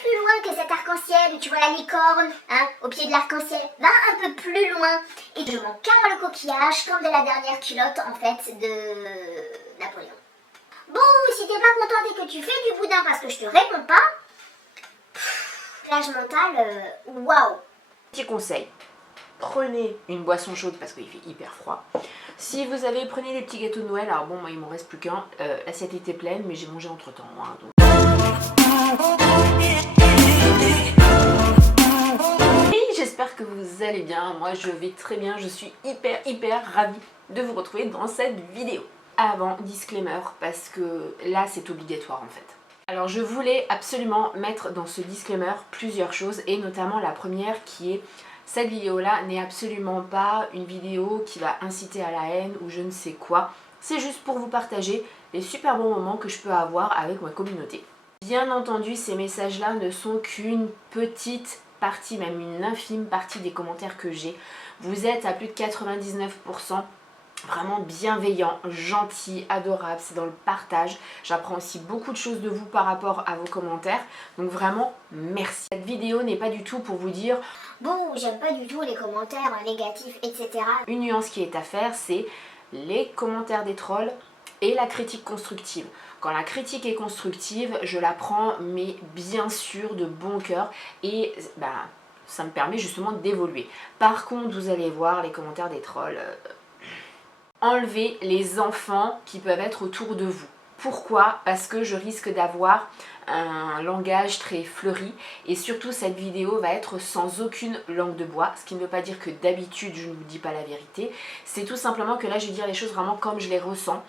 plus loin que cet arc-en-ciel où tu vois la licorne, hein, au pied de l'arc-en-ciel. Va un peu plus loin et je m'en carre le coquillage comme de la dernière culotte en fait de Napoléon. Bon, si t'es pas contente et que tu fais du boudin parce que je te réponds pas, plage mentale, waouh. Petit conseil, prenez une boisson chaude parce qu'il fait hyper froid. Si vous avez, prenez des petits gâteaux de Noël. Alors bon, moi il m'en reste plus qu'un. L'assiette était pleine, mais j'ai mangé entre temps. Hein, donc. Et j'espère que vous allez bien. Moi je vais très bien. Je suis hyper ravie de vous retrouver dans cette vidéo. Avant, disclaimer, parce que là c'est obligatoire en fait. Alors je voulais absolument mettre dans ce disclaimer plusieurs choses, et notamment la première qui est: cette vidéo-là n'est absolument pas une vidéo qui va inciter à la haine ou je ne sais quoi. C'est juste pour vous partager les super bons moments que je peux avoir avec ma communauté. Bien entendu, ces messages-là ne sont qu'une petite partie, même une infime partie des commentaires que j'ai. Vous êtes à plus de 99% vraiment bienveillant, gentil, adorable, c'est dans le partage. J'apprends aussi beaucoup de choses de vous par rapport à vos commentaires, donc vraiment merci. Cette vidéo n'est pas du tout pour vous dire bon, j'aime pas du tout les commentaires négatifs, etc. Une nuance qui est à faire, c'est les commentaires des trolls et la critique constructive. Quand la critique est constructive, je la prends, mais bien sûr de bon cœur, et ça me permet justement d'évoluer. Par contre, vous allez voir les commentaires des trolls. Enlevez les enfants qui peuvent être autour de vous. Pourquoi? Parce que je risque d'avoir un langage très fleuri, et surtout cette vidéo va être sans aucune langue de bois, ce qui ne veut pas dire que d'habitude je ne vous dis pas la vérité. C'est tout simplement que là je vais dire les choses vraiment comme je les ressens.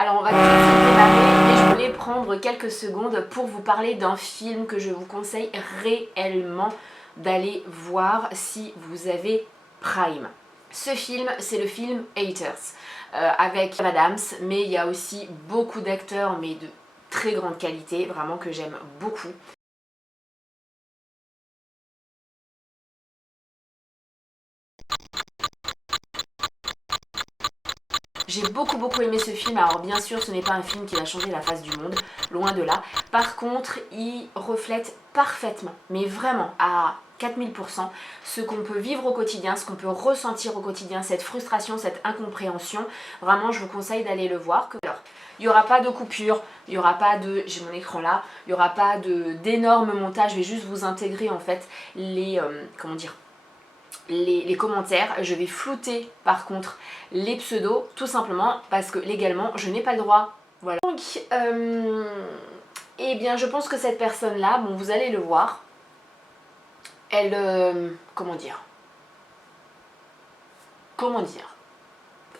Alors on va tout de suite démarrer, et je voulais prendre quelques secondes pour vous parler d'un film que je vous conseille réellement d'aller voir si vous avez Prime. Ce film, c'est le film Haters, avec Amy Adams, mais il y a aussi beaucoup d'acteurs, mais de très grande qualité, vraiment que j'aime beaucoup. J'ai beaucoup aimé ce film. Alors bien sûr ce n'est pas un film qui va changer la face du monde, loin de là. Par contre il reflète parfaitement, mais vraiment à 4000%, ce qu'on peut vivre au quotidien, ce qu'on peut ressentir au quotidien, cette frustration, cette incompréhension. Vraiment je vous conseille d'aller le voir. Alors, il n'y aura pas de coupure, il n'y aura pas de... j'ai mon écran là, il n'y aura pas d'énormes montages, je vais juste vous intégrer en fait les... comment dire, les commentaires. Je vais flouter par contre les pseudos, tout simplement parce que légalement je n'ai pas le droit. Voilà. Donc eh bien je pense que cette personne là, bon vous allez le voir, elle comment dire,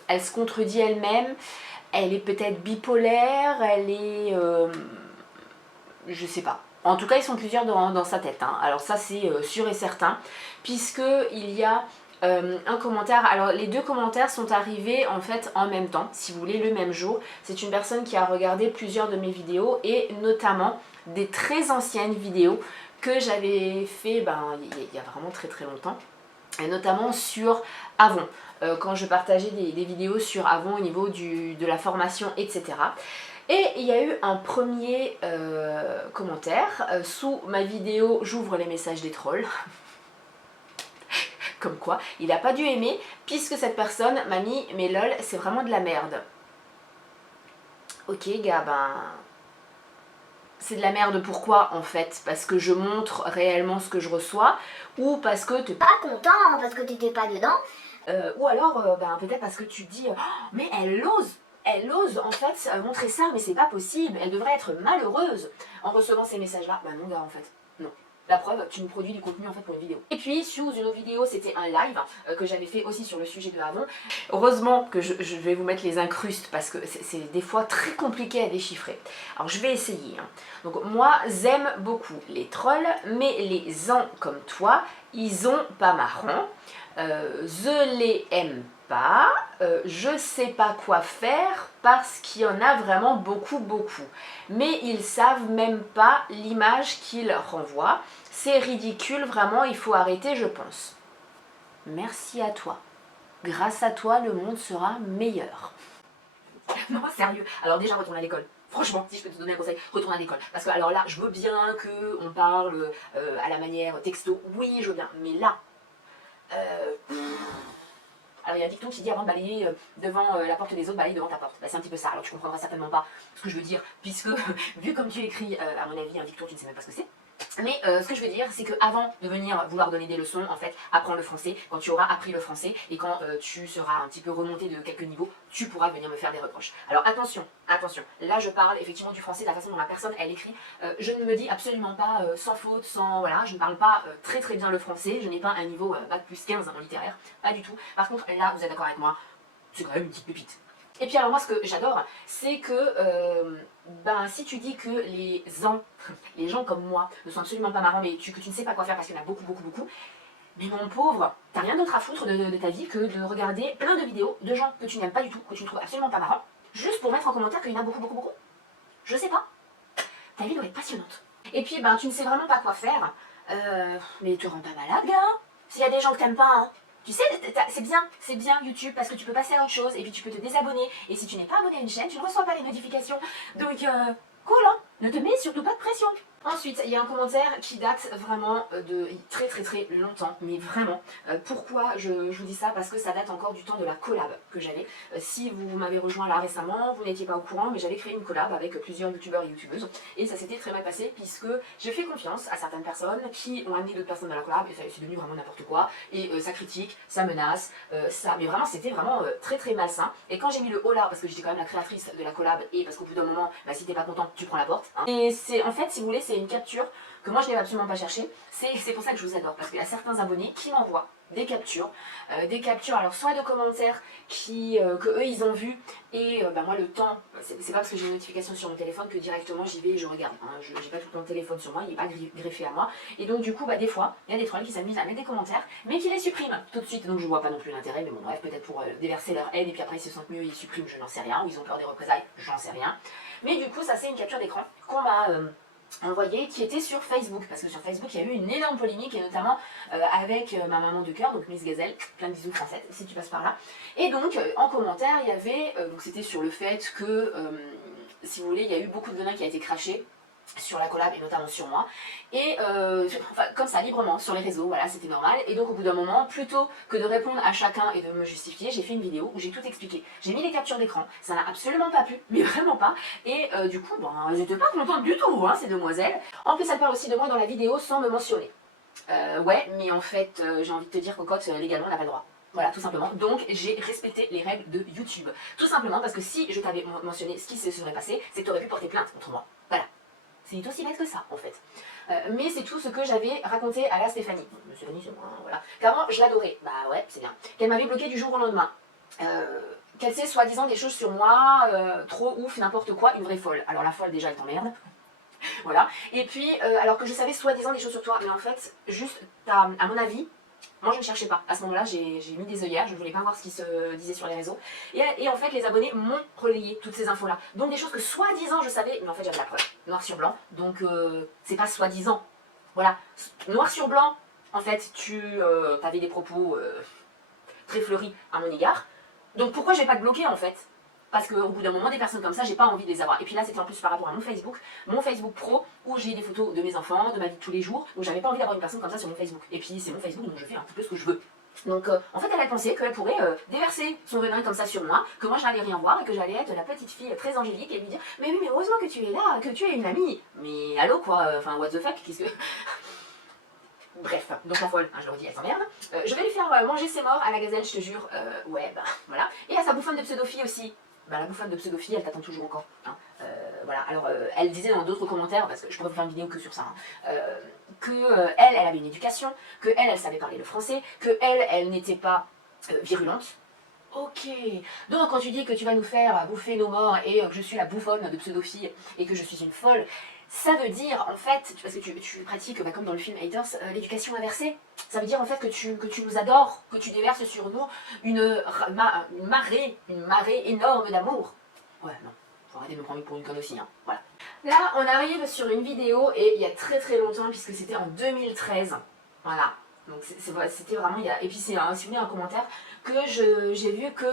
elle se contredit elle-même, elle est peut-être bipolaire, elle est je sais pas. En tout cas, ils sont plusieurs dans sa tête. Hein. Alors ça, c'est sûr et certain. Puisqu'il y a un commentaire... Alors, les deux commentaires sont arrivés en fait en même temps, si vous voulez, le même jour. C'est une personne qui a regardé plusieurs de mes vidéos, et notamment des très anciennes vidéos que j'avais fait il y a vraiment très longtemps. Et notamment sur Avon, quand je partageais des vidéos sur Avon au niveau de la formation, etc. Et il y a eu un premier commentaire sous ma vidéo j'ouvre les messages des trolls. Comme quoi, il n'a pas dû aimer, puisque cette personne m'a mis mais lol, c'est vraiment de la merde. Ok gars, c'est de la merde, pourquoi en fait? Parce que je montre réellement ce que je reçois, ou parce que t'es pas content parce que t'étais pas dedans, ou alors peut-être parce que tu te dis oh, mais elle ose en fait montrer ça, mais c'est pas possible, elle devrait être malheureuse en recevant ces messages là. Bah non gars, en fait, non. La preuve, tu nous produis du contenu en fait pour une vidéo. Et puis sous une autre vidéo, c'était un live que j'avais fait aussi sur le sujet de Avon. Heureusement que je vais vous mettre les incrustes parce que c'est des fois très compliqué à déchiffrer. Alors je vais essayer. Hein. Donc moi, j'aime beaucoup les trolls, mais les ans comme toi, ils ont pas marrant. Je les aime pas, je sais pas quoi faire parce qu'il y en a vraiment beaucoup, mais ils savent même pas l'image qu'ils renvoient, c'est ridicule, vraiment il faut arrêter je pense. Merci à toi, grâce à toi le monde sera meilleur. Non, sérieux. Alors déjà, retourne à l'école. Franchement, si je peux te donner un conseil, retourne à l'école. Parce que alors là, je veux bien qu'on parle à la manière texto. Oui, je veux bien. Mais là, alors il y a un dicton qui dit avant de balayer devant la porte des autres, balaye devant ta porte. Bah, c'est un petit peu ça. Alors tu comprendras certainement pas ce que je veux dire, puisque vu comme tu écris, à mon avis, un dicton, tu ne sais même pas ce que c'est. Mais ce que je veux dire, c'est qu'avant de venir vouloir donner des leçons, en fait, apprends le français. Quand tu auras appris le français et quand tu seras un petit peu remonté de quelques niveaux, tu pourras venir me faire des reproches. Alors attention, attention. Là, je parle effectivement du français, de la façon dont la personne, elle écrit. Je ne me dis absolument pas sans faute, sans... Voilà, je ne parle pas très très bien le français. Je n'ai pas un niveau bac plus 15 en littéraire. Pas du tout. Par contre, là, vous êtes d'accord avec moi, c'est quand même une petite pépite. Et puis alors moi ce que j'adore, c'est que si tu dis que les gens comme moi ne sont absolument pas marrants, mais que tu ne sais pas quoi faire parce qu'il y en a beaucoup, mais mon pauvre, t'as rien d'autre à foutre de ta vie que de regarder plein de vidéos de gens que tu n'aimes pas du tout, que tu ne trouves absolument pas marrants, juste pour mettre en commentaire qu'il y en a beaucoup. Je sais pas, ta vie doit être passionnante. Et puis tu ne sais vraiment pas quoi faire, mais te rends pas malade gars, s'il y a des gens que t'aimes pas, hein. Tu sais, c'est bien YouTube parce que tu peux passer à autre chose et puis tu peux te désabonner. Et si tu n'es pas abonné à une chaîne, tu ne reçois pas les notifications. Donc, cool, hein, ne te mets surtout pas de pression. Ensuite, il y a un commentaire qui date vraiment de très longtemps, mais vraiment. Pourquoi je vous dis ça? Parce que ça date encore du temps de la collab que j'avais. Si vous m'avez rejoint là récemment, vous n'étiez pas au courant, mais j'avais créé une collab avec plusieurs youtubeurs et youtubeuses. Et ça s'était très mal passé puisque j'ai fait confiance à certaines personnes qui ont amené d'autres personnes dans la collab et ça c'est devenu vraiment n'importe quoi. Et ça critique, ça menace, mais vraiment c'était vraiment très malsain. Et quand j'ai mis le haut là, parce que j'étais quand même la créatrice de la collab et parce qu'au bout d'un moment, si t'es pas content, tu prends la porte. Hein. Et c'est en fait, si vous voulez, c'est une capture que moi je n'ai absolument pas cherché. C'est pour ça que je vous adore, parce qu'il y a certains abonnés qui m'envoient des captures, alors soit de commentaires que eux ils ont vu, et moi le temps, c'est pas parce que j'ai une notification sur mon téléphone que directement j'y vais et je regarde, hein. Je n'ai pas tout le temps le téléphone sur moi, il n'est pas greffé à moi, et donc du coup des fois, il y a des trolls qui s'amusent à mettre des commentaires, mais qui les suppriment tout de suite, donc je vois pas non plus l'intérêt, mais bon bref, peut-être pour déverser leur haine, et puis après ils se sentent mieux, ils suppriment, je n'en sais rien, ou ils ont peur des représailles, j'en sais rien, mais du coup ça c'est une capture d'écran qu'on m'a... envoyé qui était sur Facebook, parce que sur Facebook il y a eu une énorme polémique et notamment avec ma maman de cœur, donc Miss Gazelle, plein de bisous françaises si tu passes par là, et donc en commentaire il y avait, donc c'était sur le fait que si vous voulez il y a eu beaucoup de venin qui a été craché sur la collab et notamment sur moi, et comme ça librement sur les réseaux, voilà c'était normal, et donc au bout d'un moment, plutôt que de répondre à chacun et de me justifier, j'ai fait une vidéo où j'ai tout expliqué, j'ai mis les captures d'écran, ça n'a absolument pas plu, mais vraiment pas, et du coup elles n'étaient pas contentes du tout hein, ces demoiselles. En plus elles parlent aussi de moi dans la vidéo sans me mentionner, ouais mais en fait j'ai envie de te dire cocotte, légalement on n'a pas le droit. Voilà, tout simplement. Donc, j'ai respecté les règles de YouTube. Tout simplement parce que si je t'avais mentionné ce qui se serait passé, c'est que tu aurais pu porter plainte contre moi. Voilà. C'est aussi bête que ça, en fait. Mais c'est tout ce que j'avais raconté à la Stéphanie. Stéphanie, c'est moi, voilà. Car je l'adorais. Bah ouais, c'est bien. Qu'elle m'avait bloqué du jour au lendemain. Qu'elle sait soi-disant des choses sur moi, trop ouf, n'importe quoi, une vraie folle. Alors la folle, déjà, elle t'emmerde. Voilà. Et puis, alors que je savais soi-disant des choses sur toi, mais en fait, juste, à mon avis... Moi je ne cherchais pas, à ce moment-là j'ai mis des œillères, je ne voulais pas voir ce qui se disait sur les réseaux. Et en fait les abonnés m'ont relayé toutes ces infos-là. Donc des choses que soi-disant je savais, mais en fait j'avais la preuve, noir sur blanc. Donc c'est pas soi-disant. Voilà, noir sur blanc, en fait tu avais des propos très fleuris à mon égard. Donc pourquoi je vais pas te bloquer en fait? Parce qu'au bout d'un moment, des personnes comme ça, j'ai pas envie de les avoir. Et puis là, c'était en plus par rapport à mon Facebook pro, où j'ai des photos de mes enfants, de ma vie de tous les jours. Donc j'avais pas envie d'avoir une personne comme ça sur mon Facebook. Et puis c'est mon Facebook, donc je fais un petit peu ce que je veux. Donc en fait, elle a pensé qu'elle pourrait déverser son venin comme ça sur moi, que moi je n'allais rien voir et que j'allais être la petite fille très angélique et lui dire mais oui, mais heureusement que tu es là, que tu es une amie. Mais allô quoi, enfin what the fuck, qu'est-ce que... Bref, donc la folle, hein, je le redis, elle s'emmerde. Je vais lui faire manger ses morts à la gazelle, je te jure. Ouais, voilà. Et à sa bouffonne de pseudo-fille aussi. La bouffonne de pseudo-fille, elle t'attend toujours encore. Hein. Voilà, alors elle disait dans d'autres commentaires, parce que je pourrais vous faire une vidéo que sur ça, hein, que elle avait une éducation, que elle savait parler le français, que elle n'était pas virulente. Ok, donc quand tu dis que tu vas nous faire bouffer nos morts et que je suis la bouffonne de pseudo-fille et que je suis une folle, ça veut dire en fait, parce que tu pratiques, comme dans le film Haters, l'éducation inversée, ça veut dire en fait que tu nous adores, que tu déverses sur nous une marée énorme d'amour. Ouais, non, faut arrêter de me prendre pour une conne aussi, hein, voilà. Là, on arrive sur une vidéo, et il y a très longtemps, puisque c'était en 2013, voilà. Donc c'était vraiment, et puis c'est si vous voulez un commentaire, que j'ai vu que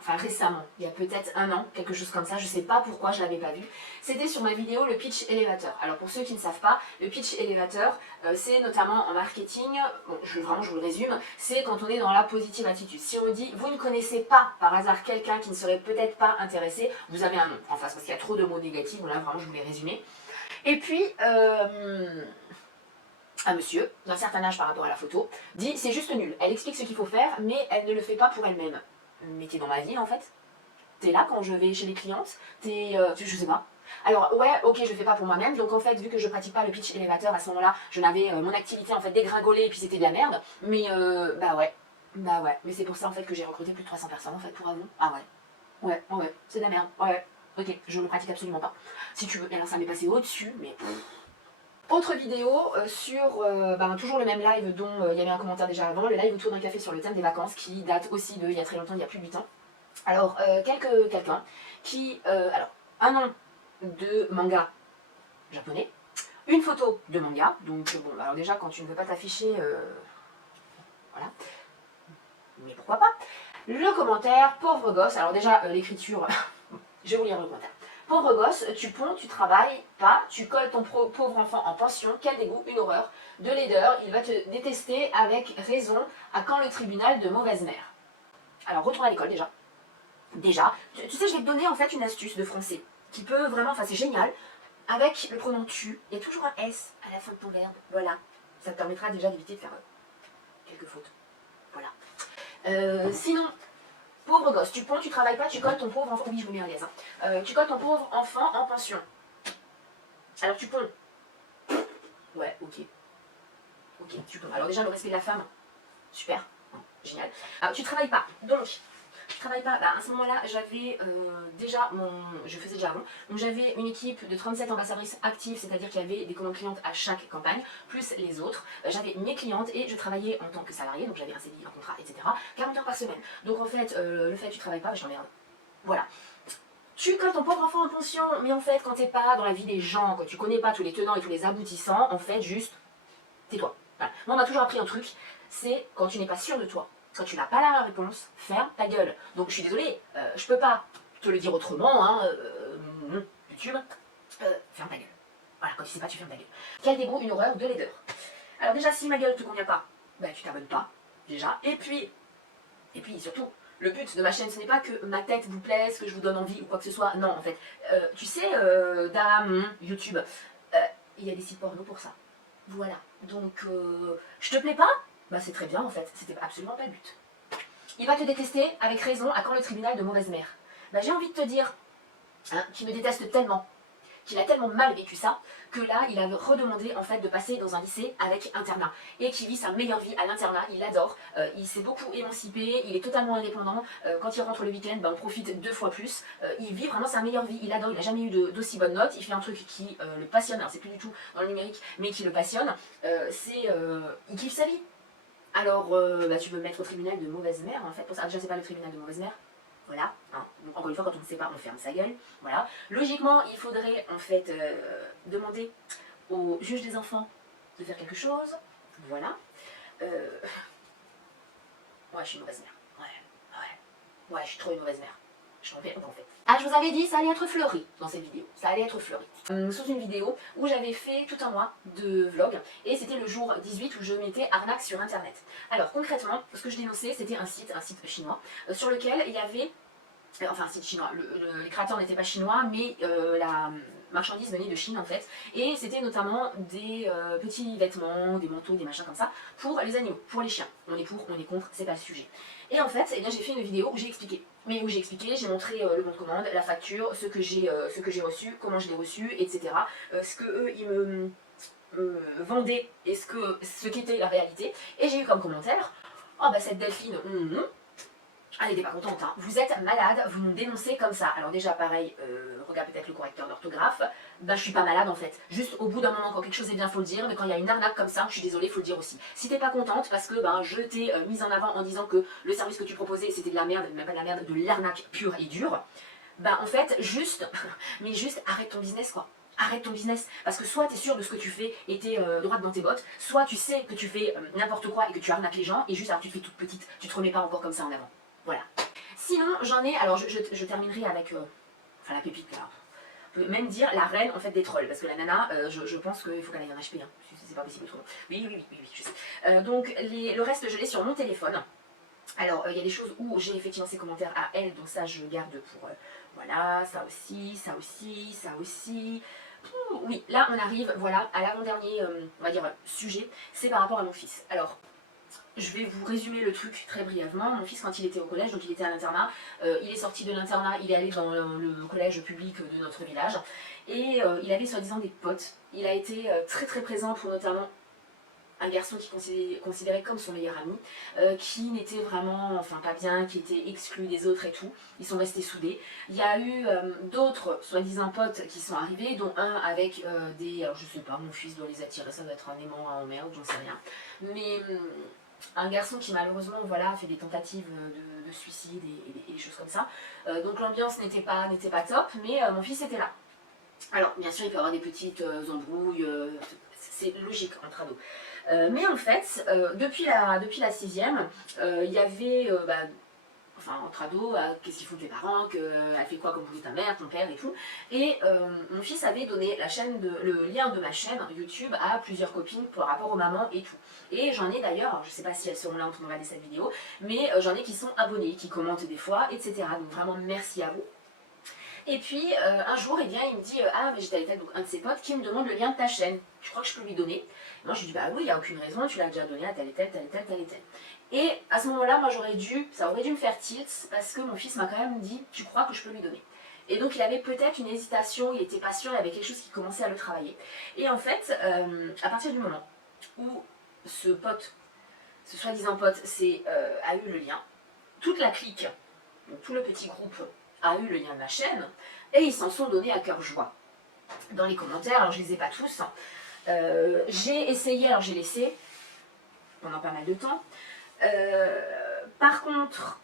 enfin récemment, il y a peut-être un an, quelque chose comme ça, je sais pas pourquoi je l'avais pas vu. C'était sur ma vidéo le pitch élévateur. Alors pour ceux qui ne savent pas, le pitch élévateur, c'est notamment en marketing, bon, je vous le résume, c'est quand on est dans la positive attitude. Si on dit, vous ne connaissez pas par hasard quelqu'un qui ne serait peut-être pas intéressé, vous avez un nom en face, parce qu'il y a trop de mots négatifs, voilà, vraiment je vous les résumer. Et puis, un monsieur, d'un certain âge par rapport à la photo, dit c'est juste nul. Elle explique ce qu'il faut faire, mais elle ne le fait pas pour elle-même. Mais t'es dans ma vie en fait. T'es là quand je vais chez les clientes. Je sais pas. Alors ouais, ok, je le fais pas pour moi-même. Donc en fait, vu que je pratique pas le pitch élévateur, à ce moment-là, je n'avais mon activité en fait dégringolée et puis c'était de la merde. Mais bah ouais. Mais c'est pour ça en fait que j'ai recruté plus de 300 personnes en fait pour Avon. Ah ouais. Ouais, c'est de la merde. Ouais. Ok, je le pratique absolument pas. Si tu veux, et alors ça m'est passé au-dessus, mais... Autre vidéo sur toujours le même live dont il y avait un commentaire déjà avant, le live autour d'un café sur le thème des vacances qui date aussi de il y a très longtemps, il y a plus de 8 ans. Alors, quelqu'un qui... alors, un nom de manga japonais, une photo de manga, donc bon, alors déjà quand tu ne veux pas t'afficher, voilà, mais pourquoi pas. Le commentaire, pauvre gosse, alors déjà l'écriture, je vais vous lire le commentaire. Pauvre gosse, tu ponds, tu travailles pas, tu colles ton pauvre enfant en pension, quel dégoût, une horreur, de laideur, il va te détester avec raison, à quand le tribunal de mauvaise mère. Alors retourne à l'école déjà. Tu sais, je vais te donner en fait une astuce de français qui peut vraiment, enfin c'est génial, avec le pronom tu, il y a toujours un S à la fin de ton verbe, voilà. Ça te permettra déjà d'éviter de faire quelques fautes, voilà. Sinon... Pauvre gosse, tu ponds, tu travailles pas, tu colles ton pauvre enfant. Oui, je vous mets à l'aise. Hein. Tu colles ton pauvre enfant en pension. Alors tu ponds. Ouais, ok. Ok, tu ponds. Alors déjà, le respect de la femme. Super. Génial. Alors tu travailles pas. Donc, je travaille pas. Bah, à ce moment-là, j'avais déjà je faisais déjà avant. Donc j'avais une équipe de 37 ambassadrices actives, c'est-à-dire qu'il y avait des commandes clientes à chaque campagne, plus les autres. J'avais mes clientes et je travaillais en tant que salariée, donc j'avais un CDI, un contrat, etc. 40 heures par semaine. Donc en fait, le fait que tu travailles pas, bah, je t'emmerde. Voilà. Tu colles ton pauvre enfant en pension, mais en fait, quand t'es pas dans la vie des gens, quand tu connais pas tous les tenants et tous les aboutissants, en fait, juste tais-toi. Voilà. Moi, on m'a toujours appris un truc, c'est quand tu n'es pas sûr de toi. Quand tu n'as pas la réponse, ferme ta gueule. Donc je suis désolée, je peux pas te le dire autrement, hein, YouTube, ferme ta gueule. Voilà, quand tu sais pas, tu fermes ta gueule. Quel dégoût, une horreur, de laideur. Alors déjà, si ma gueule te convient pas, bah tu t'abonnes pas, déjà. Et puis surtout, le but de ma chaîne, ce n'est pas que ma tête vous plaise, que je vous donne envie ou quoi que ce soit. Non, en fait, tu sais, dame, YouTube, il y a des sites porno pour ça. Voilà, donc je te plais pas? Bah c'est très bien en fait, c'était absolument pas le but. Il va te détester avec raison, à quand le tribunal de mauvaise mère? Bah j'ai envie de te dire hein, qu'il me déteste tellement, qu'il a tellement mal vécu ça, que là il a redemandé en fait de passer dans un lycée avec internat, et qu'il vit sa meilleure vie à l'internat, il l'adore, il s'est beaucoup émancipé, il est totalement indépendant, quand il rentre le week-end, bah, on profite 2 fois plus, il vit vraiment sa meilleure vie, il adore, il n'a jamais eu d'aussi bonnes notes, il fait un truc qui le passionne, alors c'est plus du tout dans le numérique, mais qui le passionne, il kiffe sa vie. Alors, tu peux me mettre au tribunal de mauvaise mère, en fait, pour ça. Déjà, c'est pas le tribunal de mauvaise mère. Voilà. Hein. Donc, encore une fois, quand on ne sait pas, on ferme sa gueule. Voilà. Logiquement, il faudrait, en fait, demander au juge des enfants de faire quelque chose. Voilà. Ouais, je suis une mauvaise mère. Ouais, je suis trop une mauvaise mère. Je t'en fais en fait. Ah, je vous avais dit, ça allait être fleuri dans cette vidéo. Ça allait être fleuri. Sous une vidéo où j'avais fait tout un mois de vlog. Et c'était le jour 18 où je mettais arnaque sur internet. Alors concrètement, ce que je dénonçais, c'était un site chinois, sur lequel il y avait... Enfin, un site chinois. Les créateurs n'étaient pas chinois, mais la marchandise venait de Chine en fait. Et c'était notamment des petits vêtements, des manteaux, des machins comme ça, pour les animaux, pour les chiens. On est pour, on est contre, c'est pas le sujet. Et en fait, eh bien, j'ai fait une vidéo où j'ai expliqué. Mais où j'ai expliqué, j'ai montré le bon de commande, la facture, ce que j'ai reçu, comment je l'ai reçu, etc. Ce que eux, ils me vendaient et ce qu'était la réalité. Et j'ai eu comme commentaire, oh bah cette Delphine, elle n'était pas contente, hein. Vous êtes malade, vous me dénoncez comme ça. Alors déjà pareil, regarde peut-être le correcteur d'orthographe, ben je suis pas malade en fait. Juste au bout d'un moment quand quelque chose est bien faut le dire, mais quand il y a une arnaque comme ça, je suis désolée, faut le dire aussi. Si t'es pas contente parce que je t'ai mise en avant en disant que le service que tu proposais c'était de la merde, même pas de la merde, de l'arnaque pure et dure, en fait juste arrête ton business quoi. Arrête ton business, parce que soit tu es sûr de ce que tu fais et tu es droite dans tes bottes, soit tu sais que tu fais n'importe quoi et que tu arnaques les gens, et juste alors tu te fais toute petite, tu te remets pas encore comme ça en avant. Voilà. Sinon, j'en ai, alors je terminerai avec, enfin la pépite là. On peut même dire la reine en fait des trolls, parce que la nana, je pense qu'il faut qu'elle aille en HP, hein. C'est pas possible autrement. Oui, je sais. Donc le reste, je l'ai sur mon téléphone. Alors, il y a des choses où j'ai effectivement ses commentaires à elle, donc ça je garde pour, voilà, ça aussi, ça aussi, ça aussi. Oui, là on arrive, voilà, à l'avant-dernier, on va dire, sujet, c'est par rapport à mon fils. Alors, je vais vous résumer le truc très brièvement. Mon fils, quand il était au collège, donc il était à l'internat, il est sorti de l'internat, il est allé dans le collège public de notre village, et il avait soi-disant des potes. Il a été très très présent pour notamment un garçon qui considérait comme son meilleur ami, qui n'était vraiment, enfin pas bien, qui était exclu des autres et tout. Ils sont restés soudés. Il y a eu d'autres soi-disant potes qui sont arrivés, dont un avec des, alors je sais pas, mon fils doit les attirer, ça doit être un aimant en merde, j'en sais rien. Mais un garçon qui malheureusement voilà, fait des tentatives de suicide et des choses comme ça. Donc l'ambiance n'était pas top, mais mon fils était là. Alors bien sûr il peut y avoir des petites embrouilles, c'est logique entre ados. Mais en fait, depuis la sixième, il y avait, enfin entre ados, qu'est-ce qu'ils font tes parents, elle fait quoi comme boulot ta mère, ton père et tout. Et mon fils avait donné le lien de ma chaîne YouTube à plusieurs copines par rapport aux mamans et tout. Et j'en ai d'ailleurs, je sais pas si elles seront là en train de regarder cette vidéo, mais j'en ai qui sont abonnées, qui commentent des fois, etc. Donc vraiment merci à vous. Et puis un jour, eh bien, il me dit ah mais j'étais avec donc un de ses potes qui me demande le lien de ta chaîne. Je crois que je peux lui donner. Moi je lui dis bah oui, il n'y a aucune raison, tu l'as déjà donné à tel et tel. Et à ce moment-là, moi ça aurait dû me faire tilt parce que mon fils m'a quand même dit tu crois que je peux lui donner. Et donc il avait peut-être une hésitation, il était pas sûr, il y avait quelque chose qui commençait à le travailler. Et en fait, à partir du moment où ce pote, ce soi-disant pote, a eu le lien, toute la clique, donc tout le petit groupe a eu le lien de ma chaîne, et ils s'en sont donnés à cœur joie. Dans les commentaires, alors je les ai pas tous, j'ai essayé, alors j'ai laissé pendant pas mal de temps. Par contre,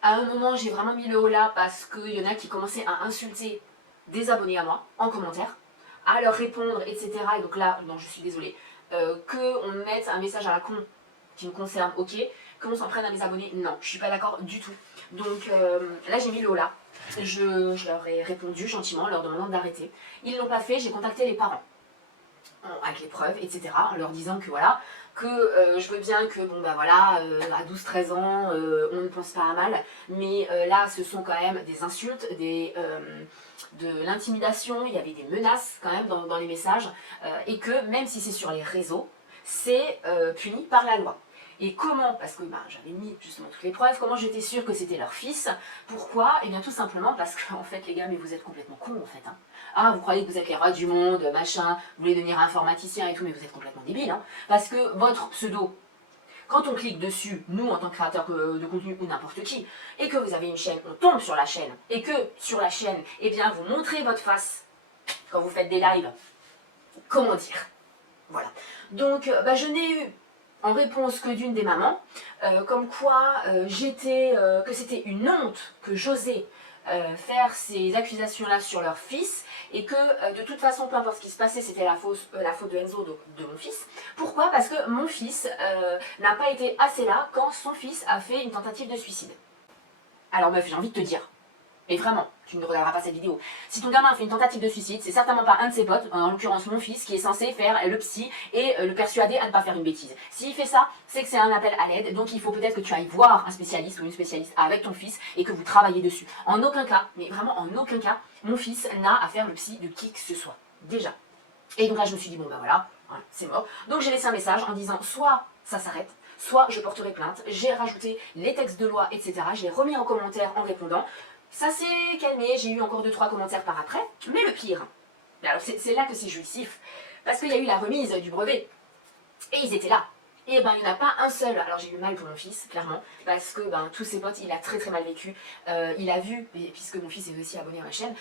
à un moment, j'ai vraiment mis le haut là parce qu'il y en a qui commençaient à insulter des abonnés à moi en commentaire, à leur répondre, etc. Et donc là, non, je suis désolée, qu'on me mette un message à la con qui me concerne, ok, qu'on s'en prenne à mes abonnés, non, je suis pas d'accord du tout. Donc là, j'ai mis le haut là. Je leur ai répondu gentiment, leur demandant d'arrêter. Ils ne l'ont pas fait, j'ai contacté les parents avec les preuves, etc. En leur disant que voilà, que je veux bien que, bon bah voilà, à 12-13 ans, on ne pense pas à mal, mais là, ce sont quand même des insultes, de l'intimidation, il y avait des menaces quand même dans les messages, et que même si c'est sur les réseaux, c'est puni par la loi. Et comment? Parce que j'avais mis justement toutes les preuves. Comment j'étais sûre que c'était leur fils? Pourquoi? Et bien tout simplement parce que en fait les gars, mais vous êtes complètement cons en fait. Hein. Ah, vous croyez que vous êtes les rois du monde, machin, vous voulez devenir informaticien et tout, mais vous êtes complètement débiles. Hein. Parce que votre pseudo, quand on clique dessus, nous en tant que créateurs de contenu ou n'importe qui, et que vous avez une chaîne, on tombe sur la chaîne, et que sur la chaîne, eh bien vous montrez votre face quand vous faites des lives. Comment dire? Voilà. Donc je n'ai eu en réponse que d'une des mamans, comme quoi que c'était une honte que j'osais faire ces accusations-là sur leur fils, et que de toute façon, peu importe ce qui se passait, c'était la faute de Enzo, donc de mon fils. Pourquoi? Parce que mon fils n'a pas été assez là quand son fils a fait une tentative de suicide. Alors meuf, j'ai envie de te dire, mais vraiment, tu ne regarderas pas cette vidéo. Si ton gamin a fait une tentative de suicide, c'est certainement pas un de ses potes, en l'occurrence mon fils, qui est censé faire le psy et le persuader à ne pas faire une bêtise. S'il fait ça, c'est que c'est un appel à l'aide, donc il faut peut-être que tu ailles voir un spécialiste ou une spécialiste avec ton fils et que vous travaillez dessus. En aucun cas, mais vraiment en aucun cas, mon fils n'a à faire le psy de qui que ce soit. Déjà. Et donc là, je me suis dit, bon ben voilà, c'est mort. Donc j'ai laissé un message en disant, soit ça s'arrête, soit je porterai plainte. J'ai rajouté les textes de loi, etc. Je l'ai remis en commentaire en répondant. Ça s'est calmé, j'ai eu encore 2-3 commentaires par après, mais le pire, alors c'est là que c'est jouissif, parce qu'il y a eu la remise du brevet, et ils étaient là. Et il n'y en a pas un seul, alors j'ai eu mal pour mon fils, clairement, parce que tous ses potes, il a très très mal vécu, il a vu, puisque mon fils est aussi abonné à ma chaîne,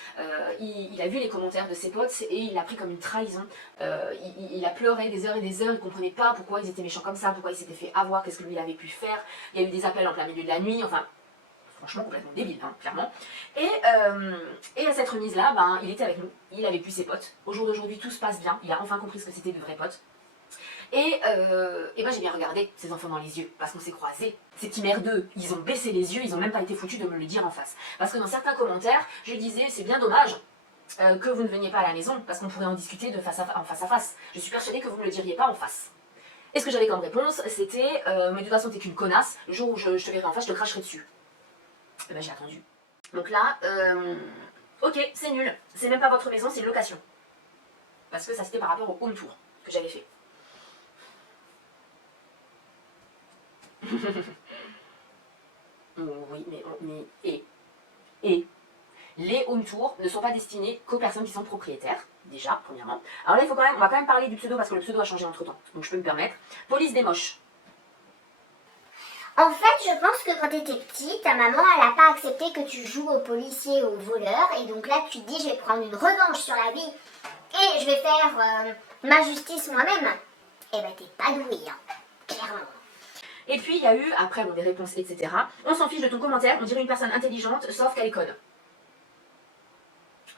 il a vu les commentaires de ses potes, et il l'a pris comme une trahison, il a pleuré des heures et des heures, il ne comprenait pas pourquoi ils étaient méchants comme ça, pourquoi il s'était fait avoir, qu'est-ce que lui il avait pu faire, il y a eu des appels en plein milieu de la nuit, enfin... Franchement complètement débile, clairement. Et à cette remise-là, il était avec nous, il avait plus ses potes. Au jour d'aujourd'hui, tout se passe bien, il a enfin compris ce que c'était de vrais potes. Et ben j'ai bien regardé ces enfants dans les yeux, parce qu'on s'est croisés. Ces petits merdeux, ils ont baissé les yeux, ils ont même pas été foutus de me le dire en face. Parce que dans certains commentaires, je disais c'est bien dommage que vous ne veniez pas à la maison, parce qu'on pourrait en discuter en face à face. Je suis persuadée que vous ne me le diriez pas en face. Et ce que j'avais comme réponse, c'était mais de toute façon t'es qu'une connasse, le jour où je te verrai en face, je te cracherai dessus. Et ben j'ai attendu. Donc là, ok, c'est nul, c'est même pas votre maison, c'est une location. Parce que ça c'était par rapport au home tour que j'avais fait. Oui, mais les home tours ne sont pas destinés qu'aux personnes qui sont propriétaires, déjà, premièrement. Alors là, on va quand même parler du pseudo parce que le pseudo a changé entre temps, donc je peux me permettre. Police des moches. En fait, je pense que quand tu étais petite, ta maman, elle n'a pas accepté que tu joues aux policiers, aux voleurs, et donc là, tu te dis, je vais prendre une revanche sur la vie, et je vais faire ma justice moi-même. Eh ben, t'es pas douée, hein, clairement. Et puis, il y a eu, après, bon, des réponses, etc. On s'en fiche de ton commentaire, on dirait une personne intelligente, sauf qu'elle est conne.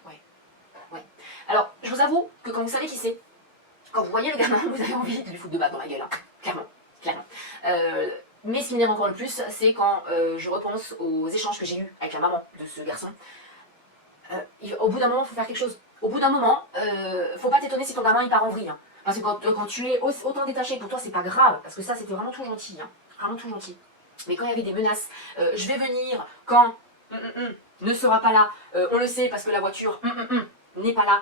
Ouais. Alors, je vous avoue que quand vous savez qui c'est, quand vous voyez le gamin, vous avez envie de lui foutre de balle dans la gueule, hein. Clairement. Mais ce qui m'énerve encore le plus, c'est quand je repense aux échanges que j'ai eus avec la maman de ce garçon. Au bout d'un moment, il faut faire quelque chose. Au bout d'un moment, faut pas t'étonner si ton gamin il part en vrille. Hein. Parce que quand tu es autant détaché, pour toi c'est pas grave, parce que ça c'était vraiment tout gentil, hein. Vraiment tout gentil. Mais quand il y avait des menaces, je vais venir quand ne sera pas là, on le sait parce que la voiture n'est pas là,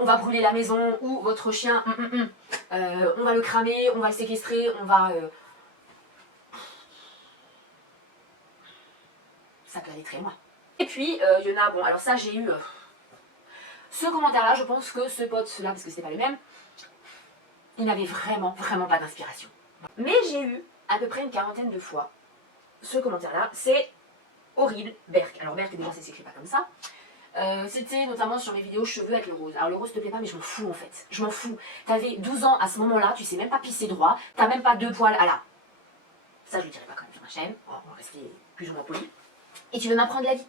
on va brûler la maison ou votre chien, on va le cramer, on va le séquestrer, on va... Ça peut aller très loin. Et puis, il y en a, bon, alors ça j'ai eu... ce commentaire-là, je pense que ce pote-là, parce que c'était pas le même, il n'avait vraiment pas d'inspiration. Mais j'ai eu à peu près une quarantaine de fois ce commentaire-là, c'est horrible, Berk. Alors Berk, déjà, ça s'écrit pas comme ça. C'était notamment sur mes vidéos cheveux avec le rose. Alors le rose te plaît pas, mais je m'en fous en fait. Je m'en fous. T'avais 12 ans à ce moment-là, tu sais même pas pisser droit, t'as même pas 2 poils à la... Ça, je le dirais pas quand même sur ma chaîne. On va rester plus ou moins poli. Et tu veux m'apprendre la vie.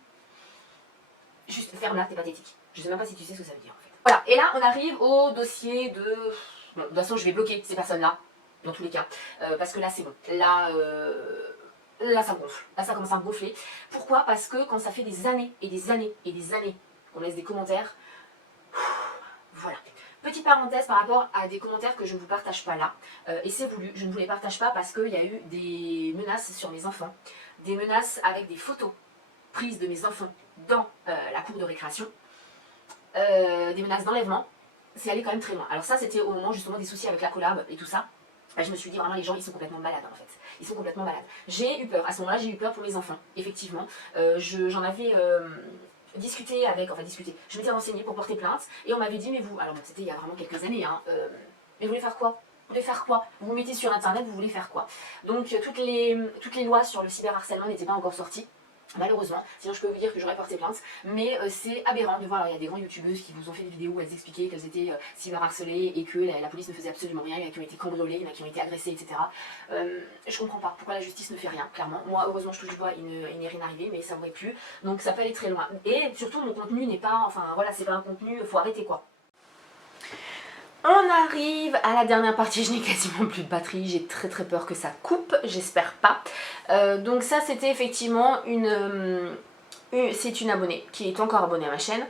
Juste ferme-la, t'es pathétique. Je sais même pas si tu sais ce que ça veut dire en fait. Voilà, et là on arrive au dossier de... Bon, de toute façon je vais bloquer ces personnes-là, dans tous les cas. Parce que là c'est bon. Là ça gonfle. Là ça commence à gonfler. Pourquoi? Parce que quand ça fait des années et des années et des années qu'on laisse des commentaires... Voilà. Petite parenthèse par rapport à des commentaires que je ne vous partage pas là. Et c'est voulu, je ne vous les partage pas parce qu'il y a eu des menaces sur mes enfants. Des menaces avec des photos prises de mes enfants dans la cour de récréation. Des menaces d'enlèvement. C'est allé quand même très loin. Alors ça c'était au moment justement des soucis avec la collab et tout ça. Je me suis dit vraiment les gens ils sont complètement malades en fait. Ils sont complètement malades. J'ai eu peur, à ce moment-là j'ai eu peur pour mes enfants, effectivement. J'en avais discuté avec, je m'étais renseignée pour porter plainte et on m'avait dit mais vous, alors c'était il y a vraiment quelques années, hein, mais vous voulez faire quoi? Vous voulez faire quoi? Vous vous mettez sur internet, vous voulez faire quoi? Donc toutes les lois sur le cyberharcèlement n'étaient pas encore sorties. Malheureusement, sinon je peux vous dire que j'aurais porté plainte, mais c'est aberrant de voir, alors il y a des grandes youtubeuses qui vous ont fait des vidéos où elles expliquaient qu'elles étaient cyberharcelées et que la police ne faisait absolument rien, il y en a qui ont été cambriolées, il y en a qui ont été agressées, etc. Je comprends pas pourquoi la justice ne fait rien, clairement. Moi, heureusement, je touche du bois, il n'est rien arrivé, mais ça aurait pu, donc ça peut aller très loin. Et surtout, mon contenu n'est pas, enfin voilà, c'est pas un contenu, faut arrêter quoi. On arrive à la dernière partie, je n'ai quasiment plus de batterie, j'ai très peur que ça coupe, j'espère pas. Donc ça c'était effectivement c'est une abonnée qui est encore abonnée à ma chaîne.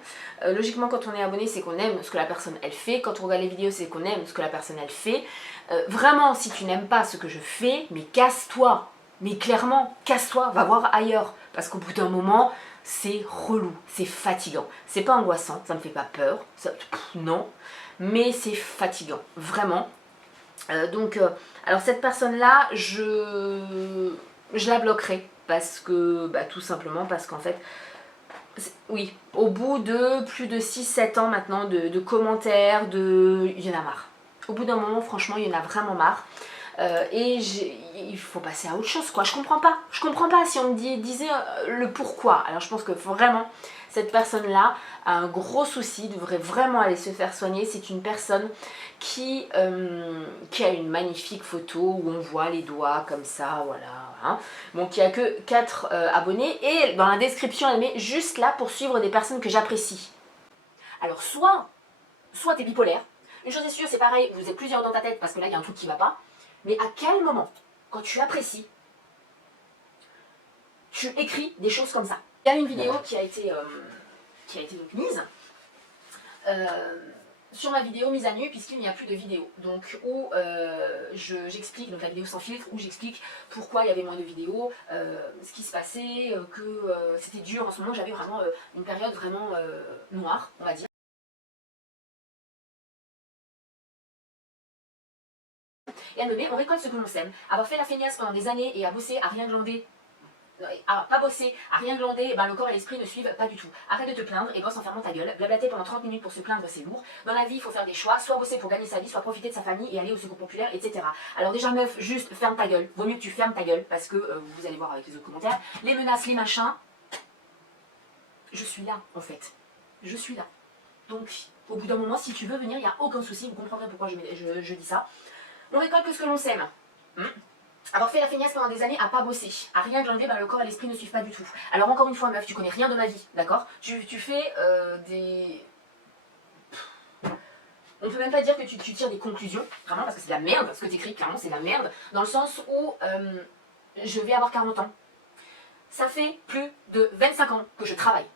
Logiquement quand on est abonné c'est qu'on aime ce que la personne elle fait, quand on regarde les vidéos c'est qu'on aime ce que la personne elle fait. Vraiment si tu n'aimes pas ce que je fais, mais casse-toi, mais clairement casse-toi, va voir ailleurs. Parce qu'au bout d'un moment c'est relou, c'est fatigant. C'est pas angoissant, ça me fait pas peur, ça, non. Mais c'est fatigant, vraiment. Alors cette personne-là, je la bloquerai parce que, tout simplement parce qu'en fait, oui, au bout de plus de 6-7 ans maintenant de commentaires, il y en a marre. Au bout d'un moment, franchement, il y en a vraiment marre. Il faut passer à autre chose, quoi. Je comprends pas si on me disait le pourquoi. Alors je pense que vraiment, cette personne-là a un gros souci, devrait vraiment aller se faire soigner. C'est une personne qui a une magnifique photo où on voit les doigts comme ça, voilà. Hein. Bon, qui a que 4 abonnés et dans la description, elle met juste là pour suivre des personnes que j'apprécie. Alors soit t'es bipolaire, Une chose est sûre, c'est pareil, vous êtes plusieurs dans ta tête parce que là il y a un truc qui va pas. Mais à quel moment, quand tu apprécies, tu écris des choses comme ça? Il y a une vidéo qui a été donc mise sur ma vidéo mise à nu, puisqu'il n'y a plus de vidéo, donc où j'explique, donc la vidéo sans filtre, où j'explique pourquoi il y avait moins de vidéos, ce qui se passait, que c'était dur en ce moment, j'avais vraiment une période vraiment noire, on va dire. Et elle me met, on récolte ce que l'on sème. Avoir fait la feignasse pendant des années et à bosser, à rien glander, à pas bosser, à rien glander, ben le corps et l'esprit ne suivent pas du tout. Arrête de te plaindre et bosse en fermant ta gueule. Blablater pendant 30 minutes pour se plaindre, c'est lourd. Dans la vie, il faut faire des choix, soit bosser pour gagner sa vie, soit profiter de sa famille et aller au secours populaire, etc. Alors déjà meuf, juste ferme ta gueule. Vaut mieux que tu fermes ta gueule parce que vous allez voir avec les autres commentaires. Les menaces, les machins, je suis là en fait. Je suis là. Donc au bout d'un moment, si tu veux venir, il n'y a aucun souci, vous comprendrez pourquoi je dis ça. On récolte que ce que l'on sème. Avoir fait la feignasse pendant des années à pas bosser, à rien glander, ben le corps et l'esprit ne suivent pas du tout. Alors encore une fois meuf, tu connais rien de ma vie, d'accord? Tu fais des... On peut même pas dire que tu tires des conclusions, vraiment, parce que c'est de la merde, ce que t'écris, clairement c'est de la merde, dans le sens où je vais avoir 40 ans. Ça fait plus de 25 ans que je travaille,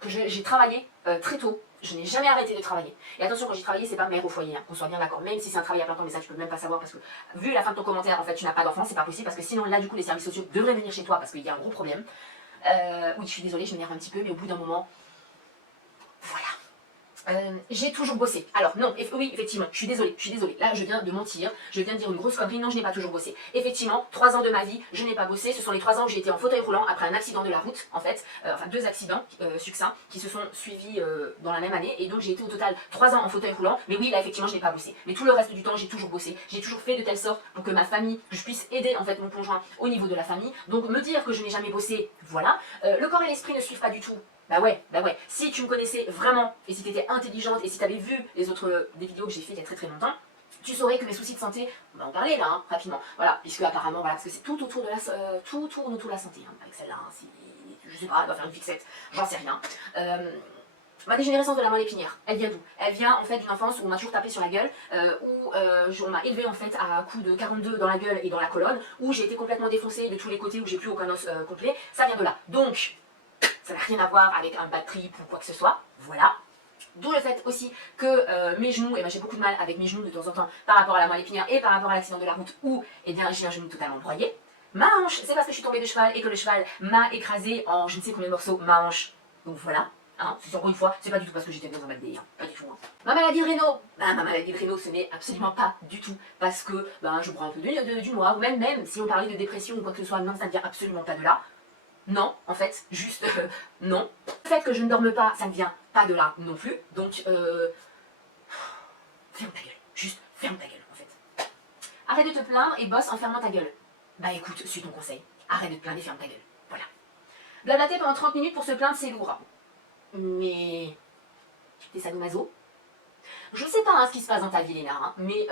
que j'ai travaillé très tôt. Je n'ai jamais arrêté de travailler. Et attention, quand j'ai travaillé, c'est pas mère au foyer, hein, qu'on soit bien d'accord. Même si c'est un travail à plein temps, mais ça tu peux même pas savoir parce que vu la fin de ton commentaire, en fait, tu n'as pas d'enfant, c'est pas possible parce que sinon là, du coup, les services sociaux devraient venir chez toi parce qu'il y a un gros problème. Oui, je suis désolée, je m'énerve un petit peu, mais au bout d'un moment, voilà. J'ai toujours bossé. Alors non, oui, effectivement, je suis désolée. Là, je viens de mentir, je viens de dire une grosse connerie. Non, je n'ai pas toujours bossé. Effectivement, 3 ans de ma vie, je n'ai pas bossé. Ce sont les 3 ans où j'ai été en fauteuil roulant après un accident de la route, en fait. Enfin, 2 accidents succincts qui se sont suivis dans la même année. Et donc, j'ai été au total 3 ans en fauteuil roulant. Mais oui, là, effectivement, je n'ai pas bossé. Mais tout le reste du temps, j'ai toujours bossé. J'ai toujours fait de telle sorte pour que ma famille, que je puisse aider, en fait, mon conjoint au niveau de la famille. Donc, me dire que je n'ai jamais bossé, voilà. Le corps et l'esprit ne suivent pas du tout. Bah ouais. Si tu me connaissais vraiment, et si tu étais intelligente, et si tu avais vu les autres des vidéos que j'ai fait il y a très longtemps, tu saurais que mes soucis de santé, on va en parler là, hein, rapidement. Voilà, puisque apparemment, voilà, parce que c'est tout autour de la tout tourne autour de la santé, hein, avec celle-là, hein, si, je sais pas, elle doit faire une fixette, j'en sais rien. Ma dégénérescence de la moelle épinière, elle vient d'où? Elle vient en fait d'une enfance où on m'a toujours tapé sur la gueule, où on m'a élevé en fait à coups de 42 dans la gueule et dans la colonne, où j'ai été complètement défoncée de tous les côtés, où j'ai plus aucun os complet, ça vient de là. Donc, ça n'a rien à voir avec un bad trip ou quoi que ce soit, voilà. D'où le fait aussi que mes genoux, et ben j'ai beaucoup de mal avec mes genoux de temps en temps par rapport à la moelle épinière et par rapport à l'accident de la route où eh bien j'ai un genou totalement broyé. Ma hanche, c'est parce que je suis tombée de cheval et que le cheval m'a écrasé en je ne sais combien de morceaux, ma hanche. Donc voilà, hein, c'est encore une fois, c'est pas du tout parce que j'étais dans un bad day, hein, pas du tout. Hein. Ma maladie de Raynaud, ma maladie de Raynaud, ce n'est absolument pas du tout parce que ben, je prends un peu du noir, ou même si on parlait de dépression ou quoi que ce soit, non, ça ne vient absolument pas de là. Non, en fait, juste non. Le fait que je ne dorme pas, ça ne vient pas de là non plus. Donc, ferme ta gueule. Juste ferme ta gueule, en fait. Arrête de te plaindre et bosse en fermant ta gueule. Bah écoute, suis ton conseil. Arrête de te plaindre et ferme ta gueule. Voilà. Blablater pendant 30 minutes pour se plaindre, c'est lourd. Mais... T'es sadomaso? Je sais pas hein, ce qui se passe dans ta vie, Léna, hein, mais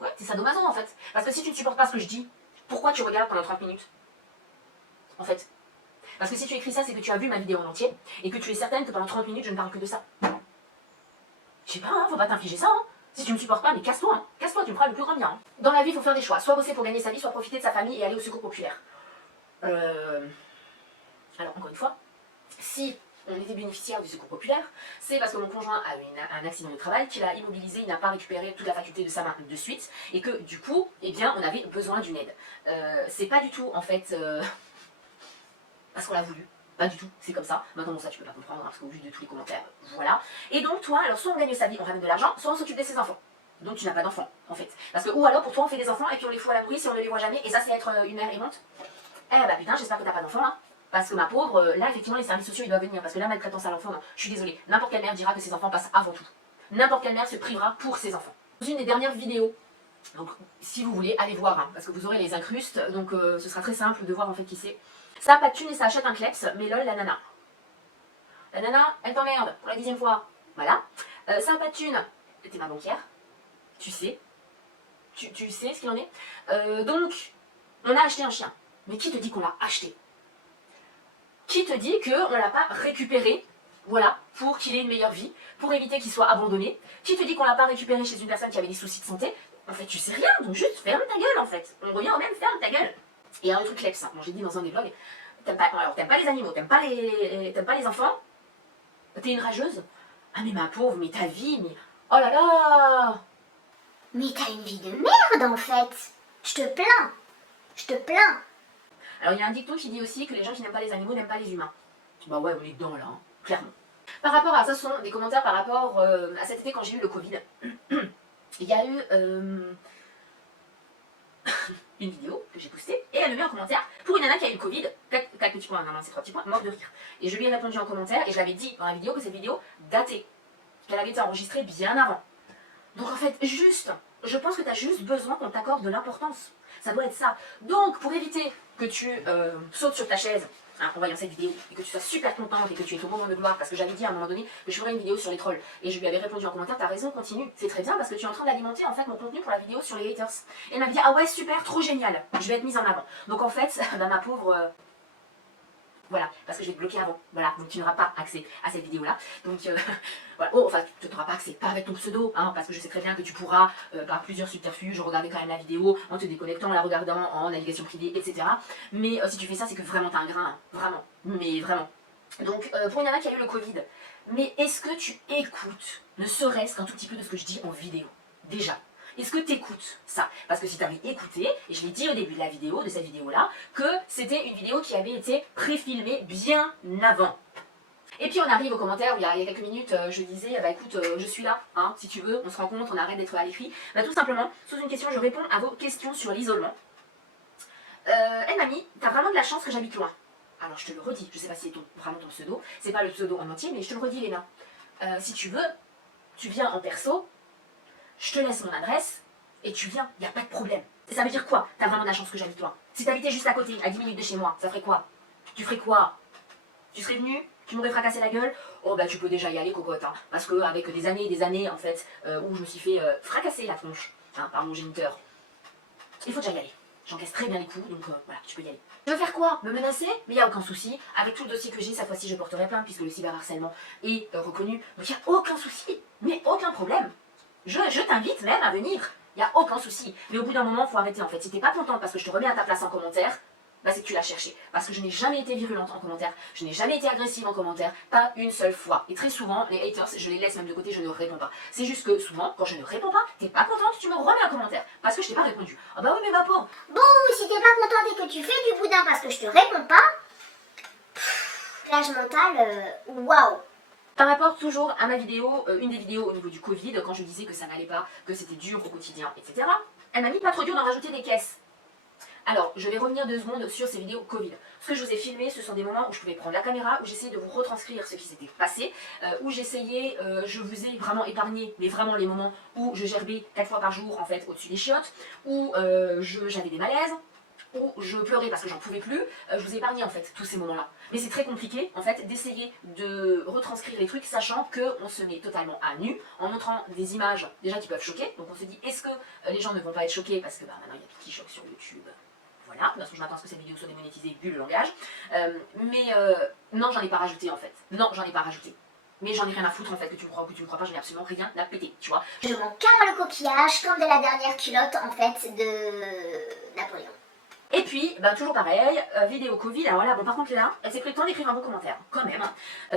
ouais, t'es sadomaso, en fait. Parce que si tu ne supportes pas ce que je dis, pourquoi tu regardes pendant 30 minutes? En fait. Parce que si tu écris ça, c'est que tu as vu ma vidéo en entier et que tu es certaine que pendant 30 minutes, je ne parle que de ça. Je sais pas, hein, faut pas t'infliger ça. Hein. Si tu me supportes pas, mais casse-toi. Hein. Casse-toi, tu me feras le plus grand bien. Hein. Dans la vie, il faut faire des choix. Soit bosser pour gagner sa vie, soit profiter de sa famille et aller au secours populaire. Alors, encore une fois, si on était bénéficiaire du secours populaire, c'est parce que mon conjoint a eu un accident de travail qui l'a immobilisé, il n'a pas récupéré toute la faculté de sa main de suite et que du coup, eh bien, on avait besoin d'une aide. C'est pas du tout, en fait... parce qu'on l'a voulu, pas du tout, c'est comme ça. Maintenant, bon, ça, tu peux pas comprendre, hein, parce qu'au vu de tous les commentaires, voilà. Et donc, toi, alors, soit on gagne sa vie, on ramène de l'argent, soit on s'occupe de ses enfants. Donc, tu n'as pas d'enfants, en fait. Parce que, ou alors, pour toi, on fait des enfants, et puis on les fout à la nourrice, et on ne les voit jamais, et ça, c'est être une mère aimante. Eh bah, putain, j'espère que t'as pas d'enfants, hein. Parce que ma pauvre, là, effectivement, les services sociaux, ils doivent venir, parce que la maltraitance à l'enfant, non, je suis désolée. N'importe quelle mère dira que ses enfants passent avant tout. N'importe quelle mère se privera pour ses enfants. Dans une des dernières vidéos, donc, si vous voulez, allez voir, hein, parce que vous aurez les incrustes, donc ce sera très simple de voir, en fait, qui c'est. Ça a pas de thune et ça achète un kleps, mais lol la nana. La nana, elle t'emmerde pour la 10e fois. Voilà. Ça a pas de thune, t'es ma banquière. Tu sais. Tu sais ce qu'il en est. Donc, on a acheté un chien. Mais qui te dit qu'on l'a acheté? Qui te dit qu'on l'a pas récupéré voilà, pour qu'il ait une meilleure vie, pour éviter qu'il soit abandonné. Qui te dit qu'on l'a pas récupéré chez une personne qui avait des soucis de santé? En fait, tu sais rien, donc juste ferme ta gueule en fait. On revient au même, ferme ta gueule. Et il y a un truc Lex, bon, j'ai dit dans un des vlogs, t'aimes pas les animaux, t'aimes pas les enfants, t'es une rageuse. Ah mais ma pauvre, mais ta vie, mais... Oh là là! Mais t'as une vie de merde en fait. Je te plains. Je te plains. Alors il y a un dicton qui dit aussi que les gens qui n'aiment pas les animaux n'aiment pas les humains. Bah ouais, on est dedans là, hein, clairement. Par rapport à ça, ce sont des commentaires par rapport à cet été quand j'ai eu le Covid. Il y a eu une vidéo que j'ai postée et elle me met en commentaire pour une nana qui a eu le Covid, 4 petits points, non, c'est 3 petits points, mort de rire. Et je lui ai répondu en commentaire et je l'avais dit dans la vidéo que cette vidéo datait, qu'elle avait été enregistrée bien avant. Donc en fait, juste, je pense que tu as juste besoin qu'on t'accorde de l'importance. Ça doit être ça. Donc pour éviter que tu sautes sur ta chaise en voyant cette vidéo et que tu sois super contente et que tu aies ton moment de gloire, parce que j'avais dit à un moment donné que je ferais une vidéo sur les trolls et je lui avais répondu en commentaire, t'as raison, continue, c'est très bien parce que tu es en train d'alimenter en fait mon contenu pour la vidéo sur les haters. Et elle m'a dit ah ouais super, trop génial, je vais être mise en avant. Donc en fait, bah, ma pauvre... Voilà, parce que je vais te bloquer avant. Voilà, donc tu n'auras pas accès à cette vidéo-là. Donc, voilà. Oh, enfin, tu n'auras pas accès, pas avec ton pseudo, hein, parce que je sais très bien que tu pourras, par plusieurs subterfuges, regarder quand même la vidéo, en te déconnectant, en la regardant en navigation privée, etc. Mais si tu fais ça, c'est que vraiment t'as un grain, hein, vraiment, mais vraiment. Donc, pour une nana qui a eu le Covid, mais est-ce que tu écoutes, ne serait-ce qu'un tout petit peu de ce que je dis en vidéo, déjà? Est-ce que tu écoutes ça? Parce que si tu avais écouté, et je l'ai dit au début de la vidéo, de cette vidéo-là, que c'était une vidéo qui avait été pré-filmée bien avant. Et puis on arrive aux commentaires où il y a quelques minutes, je disais, bah écoute, je suis là, hein, si tu veux, on se rencontre, on arrête d'être à l'écrit. Bah tout simplement, sous une question, je réponds à vos questions sur l'isolement. Elle m'a mis, t'as vraiment de la chance que j'habite loin. Alors je te le redis, je sais pas si c'est vraiment ton pseudo, c'est pas le pseudo en entier, mais je te le redis Léna. Si tu veux, tu viens en perso, je te laisse mon adresse, et tu viens, il n'y a pas de problème. Et ça veut dire quoi? T'as vraiment de la chance que j'habite loin. Si t'habitais juste à côté, à 10 minutes de chez moi, ça ferait quoi? Tu ferais quoi? Tu serais venu? Tu m'aurais fracassé la gueule? Oh bah tu peux déjà y aller cocotte, hein, parce que avec des années et des années en fait, où je me suis fait fracasser la tronche, hein, par mon géniteur, il faut déjà y aller. J'encaisse très bien les coups, donc voilà, tu peux y aller. Je veux faire quoi? Me menacer? Mais il n'y a aucun souci. Avec tout le dossier que j'ai, cette fois-ci je porterai plainte, puisque le cyberharcèlement est reconnu. Donc il n'y a aucun souci, mais aucun problème. Je t'invite même à venir, il n'y a aucun souci. Mais au bout d'un moment, il faut arrêter en fait. Si t'es pas contente parce que je te remets à ta place en commentaire, bah c'est que tu l'as cherché. Parce que je n'ai jamais été virulente en commentaire, je n'ai jamais été agressive en commentaire, pas une seule fois. Et très souvent, les haters, je les laisse même de côté, je ne réponds pas. C'est juste que souvent, quand je ne réponds pas, t'es pas contente, tu me remets un commentaire. Parce que je t'ai pas répondu. Ah bah oui, mais ma pauvre. Bon, si t'es pas contente et que tu fais du boudin parce que je te réponds pas, plage mentale, waouh. Par rapport toujours à ma vidéo, une des vidéos au niveau du Covid, quand je disais que ça n'allait pas, que c'était dur au quotidien, etc. Elle m'a mis pas trop dur d'en rajouter des caisses. Alors, je vais revenir 2 secondes sur ces vidéos Covid. Ce que je vous ai filmé, ce sont des moments où je pouvais prendre la caméra, où j'essayais de vous retranscrire ce qui s'était passé, où j'essayais, je vous ai vraiment épargné, mais vraiment les moments où je gerbais 4 fois par jour en fait au-dessus des chiottes, où j'avais des malaises, où je pleurais parce que j'en pouvais plus, je vous ai épargné en fait tous ces moments-là. Mais c'est très compliqué en fait d'essayer de retranscrire les trucs sachant qu'on se met totalement à nu en montrant des images déjà qui peuvent choquer. Donc on se dit est-ce que les gens ne vont pas être choqués parce que bah, maintenant il y a tout qui choque sur YouTube. Voilà, parce que je m'attends à ce que cette vidéo soit démonétisée vu le langage. Non, j'en ai pas rajouté en fait. Non, j'en ai pas rajouté. Mais j'en ai rien à foutre en fait, que tu me crois ou que tu me crois pas, j'en ai absolument rien à péter, tu vois. Je m'en carre le coquillage comme de la dernière culotte en fait de Napoléon. Et puis, bah, toujours pareil, vidéo Covid, alors là, bon par contre là, elle s'est pris le temps d'écrire un beau commentaire, quand même.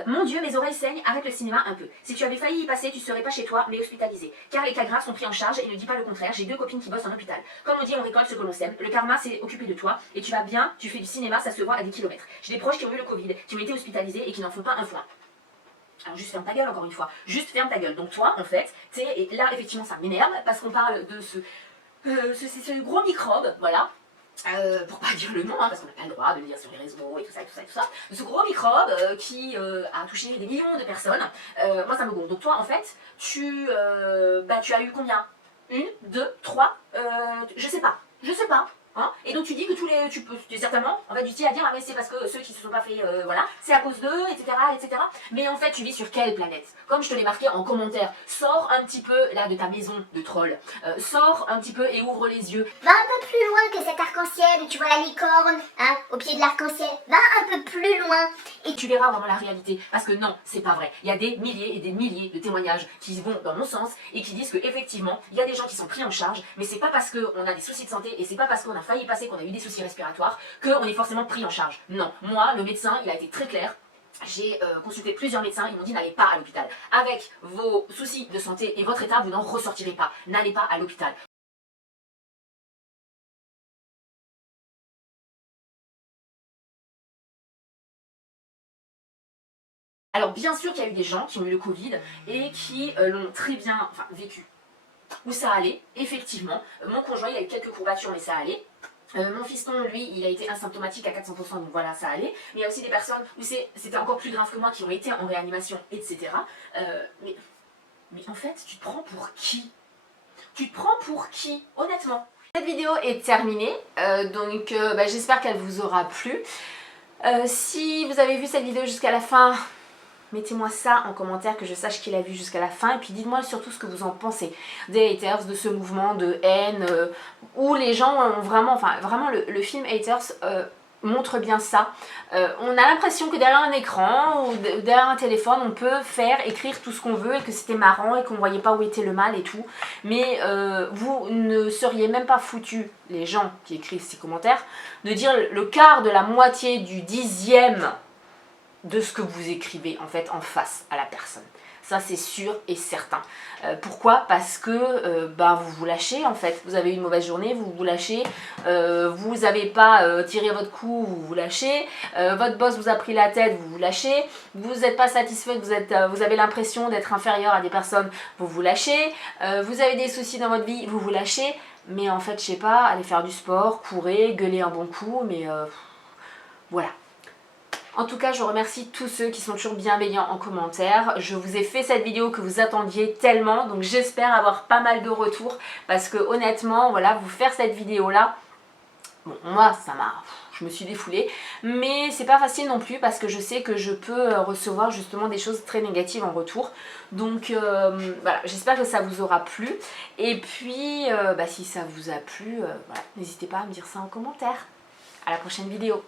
Mon Dieu, mes oreilles saignent, arrête le cinéma un peu. Si tu avais failli y passer, tu serais pas chez toi, mais hospitalisé. Car les cas graves sont pris en charge et ne dis pas le contraire, j'ai 2 copines qui bossent en hôpital. Comme on dit, on récolte ce que l'on sème, le karma s'est occupé de toi, et tu vas bien, tu fais du cinéma, ça se voit à des kilomètres. J'ai des proches qui ont eu le Covid, qui ont été hospitalisés et qui n'en font pas un foin. Alors juste ferme ta gueule encore une fois, juste ferme ta gueule. Donc toi, en fait, et là effectivement ça m'énerve, parce qu'on parle de ce gros microbe, voilà. Pour pas dire le nom, hein, parce qu'on n'a pas le droit de le dire sur les réseaux et tout ça, et tout ça, et tout ça, de ce gros microbe qui a touché des millions de personnes, moi ça me gonfle. Donc toi en fait, tu as eu combien? 1, 2, 3, je sais pas, Hein, et donc tu dis que tu peux certainement, on va du style à dire, ah mais c'est parce que ceux qui se sont pas fait, voilà, c'est à cause d'eux, etc. Mais en fait, tu vis sur quelle planète? Comme je te l'ai marqué en commentaire, sors un petit peu là de ta maison de troll, sors un petit peu et ouvre les yeux. Va un peu plus loin que cet arc-en-ciel où tu vois la licorne, hein, au pied de l'arc-en-ciel. Va un peu plus loin. Et tu verras vraiment la réalité, parce que non, c'est pas vrai. Il y a des milliers et des milliers de témoignages qui vont dans mon sens et qui disent que effectivement, il y a des gens qui sont pris en charge, mais c'est pas parce qu'on a des soucis de santé et c'est pas parce qu'on a failli passer, qu'on a eu des soucis respiratoires, qu'on est forcément pris en charge. Non, moi, le médecin, il a été très clair. J'ai consulté plusieurs médecins, ils m'ont dit n'allez pas à l'hôpital. Avec vos soucis de santé et votre état, vous n'en ressortirez pas. N'allez pas à l'hôpital. Alors bien sûr qu'il y a eu des gens qui ont eu le Covid et qui l'ont très bien vécu. Où ça allait, effectivement. Mon conjoint, il a eu quelques courbatures, mais ça allait. Mon fiston, lui, il a été asymptomatique à 400%, donc voilà, ça allait. Mais il y a aussi des personnes où c'était encore plus grave que moi qui ont été en réanimation, etc. Mais en fait, tu te prends pour qui? Tu te prends pour qui, honnêtement? Cette vidéo est terminée, donc j'espère qu'elle vous aura plu. Si vous avez vu cette vidéo jusqu'à la fin, mettez-moi ça en commentaire, que je sache qui l'a vu jusqu'à la fin. Et puis dites-moi surtout ce que vous en pensez des haters, de ce mouvement de haine, où les gens ont vraiment, vraiment le film Haters montre bien ça. On a l'impression que derrière un écran ou derrière un téléphone, on peut écrire tout ce qu'on veut et que c'était marrant et qu'on voyait pas où était le mal et tout. Mais vous ne seriez même pas foutus, les gens qui écrivent ces commentaires, de dire le quart de la moitié du 10e de ce que vous écrivez en fait en face à la personne. Ça c'est sûr et certain. Pourquoi? Parce que vous vous lâchez en fait. Vous avez eu une mauvaise journée, vous vous lâchez. Vous n'avez pas tiré votre coup, vous vous lâchez. Votre boss vous a pris la tête, vous vous lâchez. Vous n'êtes pas satisfait, vous avez l'impression d'être inférieur à des personnes, vous vous lâchez. Vous avez des soucis dans votre vie, vous vous lâchez. Mais en fait, je sais pas, allez faire du sport, courez, gueuler un bon coup, mais voilà. En tout cas, je remercie tous ceux qui sont toujours bienveillants en commentaire. Je vous ai fait cette vidéo que vous attendiez tellement, donc j'espère avoir pas mal de retours parce que honnêtement, voilà, vous faire cette vidéo-là, bon, moi, je me suis défoulée, mais c'est pas facile non plus parce que je sais que je peux recevoir justement des choses très négatives en retour. Donc voilà, j'espère que ça vous aura plu. Et puis, si ça vous a plu, voilà, n'hésitez pas à me dire ça en commentaire. À la prochaine vidéo.